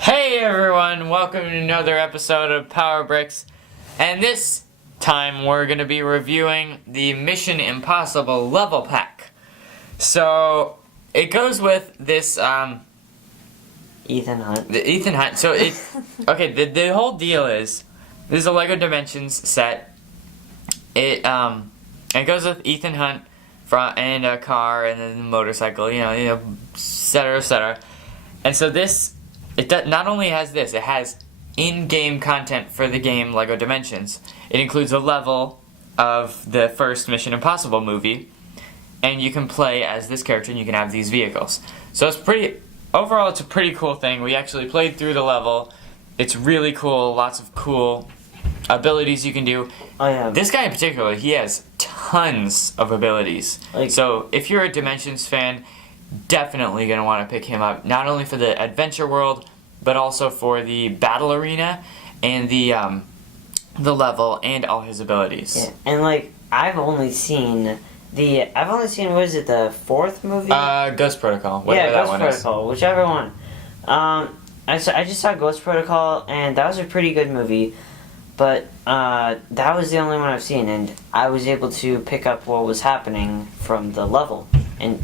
Hey everyone, welcome to another episode of Power Bricks, and this time we're going to be reviewing the Mission Impossible level pack. So, it goes with this, Ethan Hunt. The Ethan Hunt. So, okay, the whole deal is, this is a LEGO Dimensions set. It goes with Ethan Hunt and a car and then a motorcycle, et cetera, et cetera. And so it not only has this, it has in-game content for the game LEGO Dimensions. It includes a level of the first Mission Impossible movie, and you can play as this character and you can have these vehicles. So overall it's a pretty cool thing. We actually played through the level. It's really cool, lots of cool abilities you can do. Oh yeah. This guy in particular, he has tons of abilities. So if you're a Dimensions fan, definitely going to want to pick him up, not only for the adventure world, but also for the battle arena and the level and all his abilities. Yeah. And I've only seen what is it, the fourth movie? Ghost Protocol. Whatever that Ghost one Protocol, whichever one. I just saw Ghost Protocol, and that was a pretty good movie, but that was the only one I've seen, and I was able to pick up what was happening from the level, and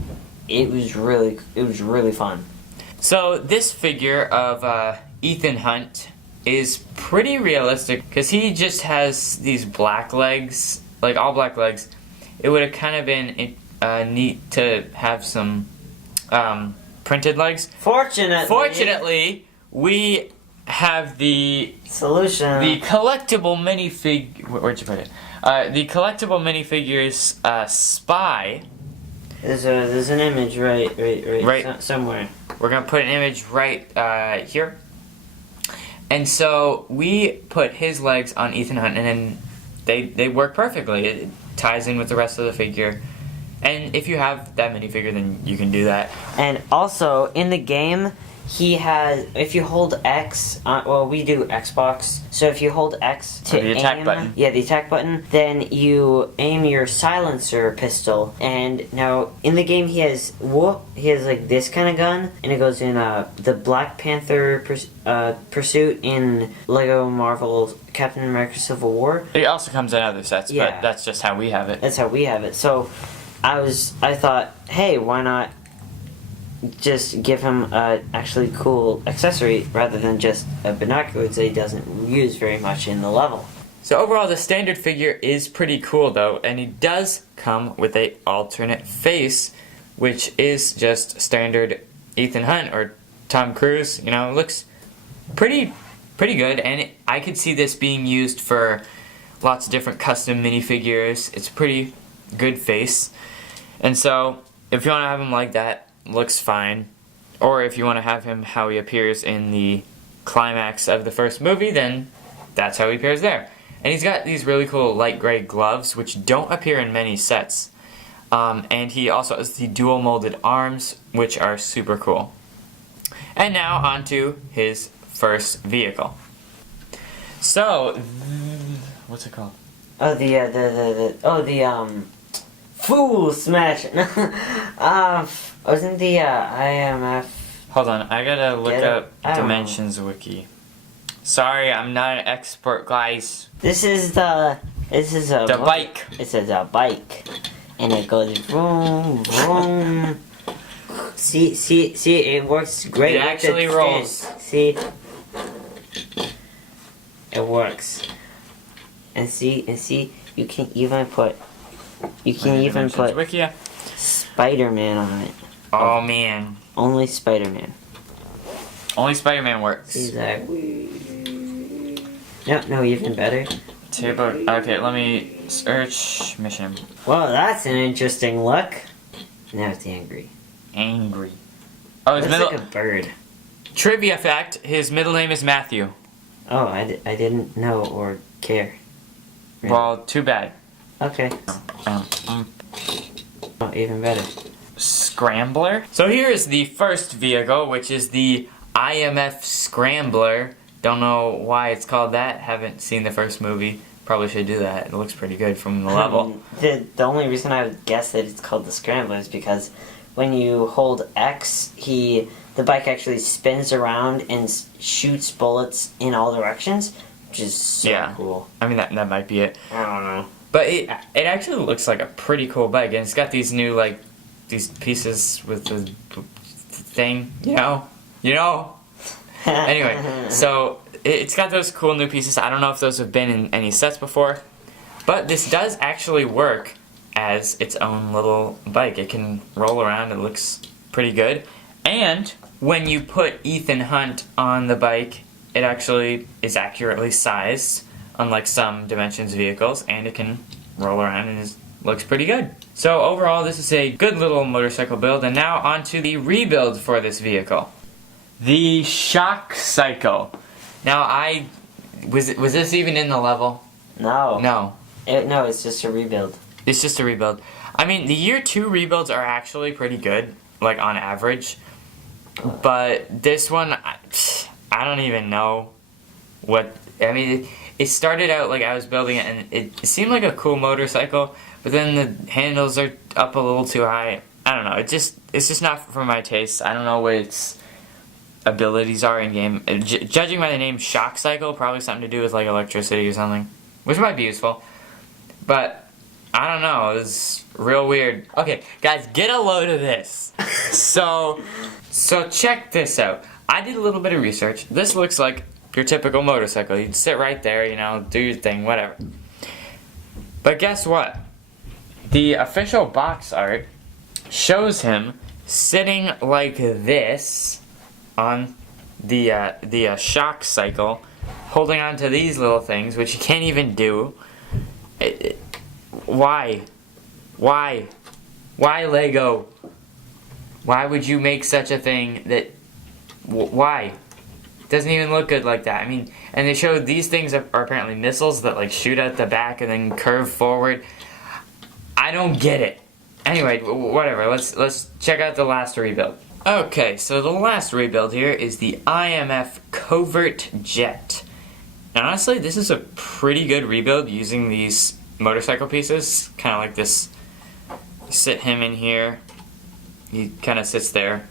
it was really fun. So this figure of Ethan Hunt is pretty realistic because he just has these black legs, like all black legs. It would have kind of been neat to have some printed legs. Fortunately, we have the solution. The collectible minifig. Where'd you put it? The collectible minifigures Spy. There's an image right somewhere. We're gonna put an image right here. And so we put his legs on Ethan Hunt, and then they work perfectly. It ties in with the rest of the figure. And if you have that minifigure, then you can do that. And also in the game, he has, if you hold X, we do Xbox, so if you hold X to the attack button. Yeah, the attack button, then you aim your silencer pistol, and now in the game he has like this kind of gun, and it goes in the Black Panther pursuit in Lego Marvel Captain America Civil War. It also comes in other sets, Yeah. but that's just how we have it. That's how we have it. So I thought, hey, why not just give him a actually cool accessory rather than just a binoculars that he doesn't use very much in the level. So overall, the standard figure is pretty cool though, and he does come with a alternate face, which is just standard Ethan Hunt or Tom Cruise. It looks pretty good, and I could see this being used for lots of different custom minifigures. It's a pretty good face, and so if you want to have him like that, looks fine. Or if you want to have him how he appears in the climax of the first movie, then that's how he appears there. And he's got these really cool light gray gloves, which don't appear in many sets. And he also has the dual molded arms, which are super cool. And now on to his first vehicle. So, what's it called? Oh, the Fool Smash. Wasn't the IMF? Hold on, I gotta look up Dimensions Wiki. Sorry, I'm not an expert, guys. This is a bike. It says a bike, and it goes vroom vroom. See, it works great. It actually rolls. See, it works. And see, you can even put Wiki. Spider-Man on it. Oh man. Only Spider-Man. Only Spider-Man works. He's like, no, even better. Okay, let me search Mission. Well, that's an interesting look. Now it's angry. Angry. Oh, his Looks middle. like a bird. Trivia fact: his middle name is Matthew. Oh, I didn't know or care. Really. Well, too bad. Okay. Oh, even better. Scrambler. So here is the first vehicle, which is the IMF Scrambler. Don't know why it's called that. Haven't seen the first movie. Probably should do that. It looks pretty good from the level. The only reason I would guess that it's called the Scrambler is because when you hold X, he the bike actually spins around and shoots bullets in all directions, which is so cool. I mean, that might be it. I don't know. But it actually looks like a pretty cool bike, and it's got these new, like, these pieces with the thing, you know? Anyway, so it's got those cool new pieces. I don't know if those have been in any sets before, but this does actually work as its own little bike. It can roll around. It looks pretty good. And when you put Ethan Hunt on the bike, it actually is accurately sized, unlike some Dimensions vehicles, and it can roll around and looks pretty good. So overall, this is a good little motorcycle build. And now on to the rebuild for this vehicle. The Shock Cycle. Now was this even in the level? No. No. No, it's just a rebuild. It's just a rebuild. I mean, the year 2 rebuilds are actually pretty good, like on average. But this one, I don't even know what. I mean, it started out like I was building it, and it seemed like a cool motorcycle. But then the handles are up a little too high. I don't know. It's just not for my taste. I don't know what its abilities are in game. Judging by the name Shock Cycle, probably something to do with like electricity or something, which might be useful. But I don't know. It's real weird. Okay, guys, get a load of this. So check this out. I did a little bit of research. This looks like your typical motorcycle. You'd sit right there, you know, do your thing, whatever. But guess what? The official box art shows him sitting like this on the Shock Cycle, holding on to these little things, which you can't even do. Why? Why Lego? Why would you make such a thing that... why? It doesn't even look good like that. I mean, and they showed these things are apparently missiles that like shoot out the back and then curve forward. I don't get it. Anyway, whatever. Let's check out the last rebuild. Okay, so the last rebuild here is the IMF Covert Jet. Now, honestly, this is a pretty good rebuild using these motorcycle pieces. Kind of like this. You sit him in here. He kind of sits there.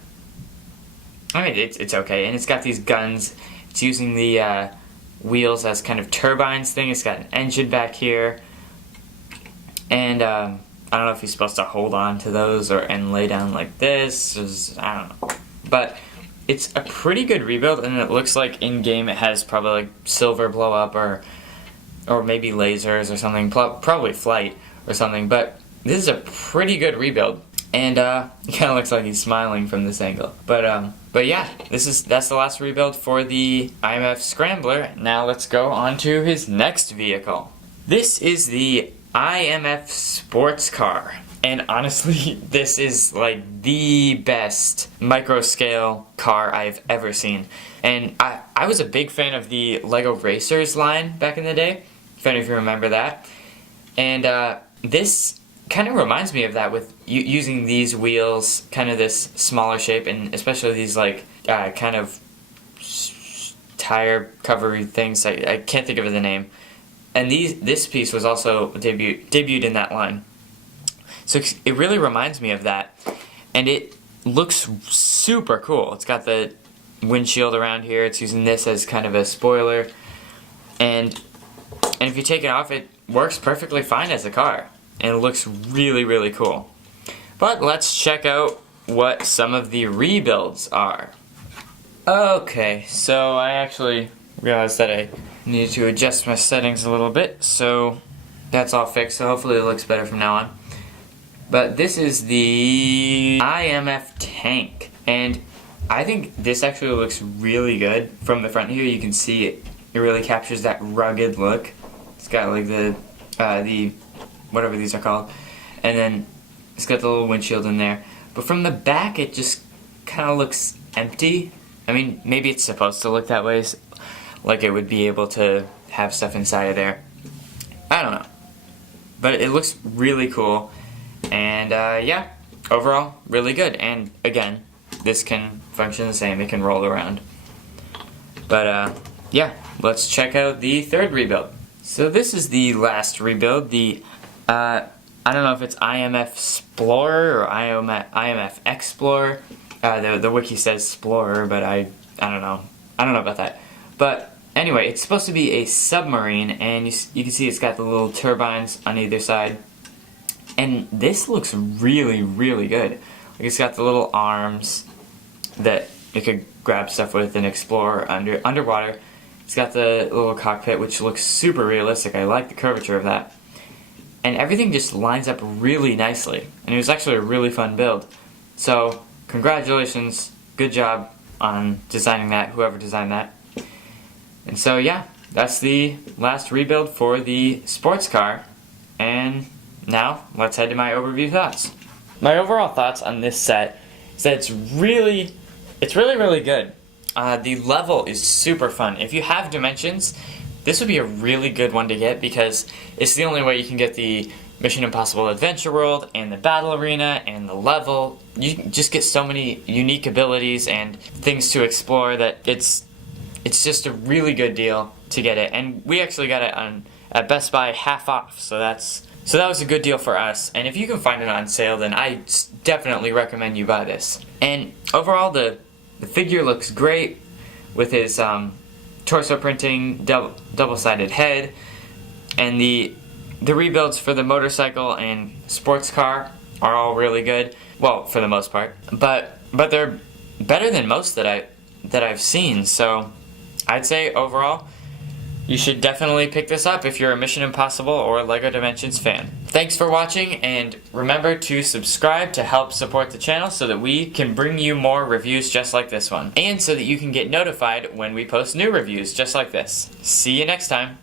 I mean, it's okay. And it's got these guns. It's using the wheels as kind of turbines thing. It's got an engine back here. And I don't know if he's supposed to hold on to those and lay down like this. I don't know. But it's a pretty good rebuild, and it looks like in-game it has probably like silver blow up or maybe lasers or something. Probably flight or something. But this is a pretty good rebuild. And it kind of looks like he's smiling from this angle. But yeah, that's the last rebuild for the IMF Scrambler. Now let's go on to his next vehicle. This is the IMF Sports Car. And honestly, this is like the best micro-scale car I've ever seen. And I was a big fan of the Lego Racers line back in the day, if any of you remember that. And this kind of reminds me of that with using these wheels, kind of this smaller shape, and especially these like kind of tire covery things. I can't think of the name. And this piece was also debuted in that line. So it really reminds me of that. And it looks super cool. It's got the windshield around here. It's using this as kind of a spoiler. And if you take it off, it works perfectly fine as a car. And it looks really, really cool. But let's check out what some of the rebuilds are. Okay, so I actually realized that I needed to adjust my settings a little bit, so that's all fixed, so hopefully it looks better from now on. But this is the IMF tank, and I think this actually looks really good. From the front here, you can see it really captures that rugged look. It's got like the whatever these are called, and then it's got the little windshield in there. But from the back, it just kind of looks empty. I mean, maybe it's supposed to look that way, like it would be able to have stuff inside of there. I don't know. But it looks really cool, and yeah, overall, really good. And again, this can function the same. It can roll around. But yeah, let's check out the third rebuild. So this is the last rebuild, the I don't know if it's IMF Explorer or IMF Explorer. The wiki says Explorer, but I don't know. I don't know about that. But anyway, it's supposed to be a submarine, and you can see it's got the little turbines on either side. And this looks really, really good. Like, it's got the little arms that you could grab stuff with and explore underwater. It's got the little cockpit, which looks super realistic. I like the curvature of that. And everything just lines up really nicely. And it was actually a really fun build. So, congratulations. Good job on designing that, whoever designed that. And so, yeah, that's the last rebuild for the sports car. And now, let's head to my overview thoughts. My overall thoughts on this set is that it's really, really good. The level is super fun. If you have Dimensions, this would be a really good one to get because it's the only way you can get the Mission Impossible Adventure World and the Battle Arena and the level. You just get so many unique abilities and things to explore that it's just a really good deal to get it. And we actually got it at Best Buy half off, so that was a good deal for us. And if you can find it on sale, then I definitely recommend you buy this. And overall, the figure looks great with his torso printing, double-sided head, and the rebuilds for the motorcycle and sports car are all really good. Well, for the most part, but they're better than most that I've seen. So I'd say overall, you should definitely pick this up if you're a Mission Impossible or LEGO Dimensions fan. Thanks for watching, and remember to subscribe to help support the channel so that we can bring you more reviews just like this one, and so that you can get notified when we post new reviews just like this. See you next time.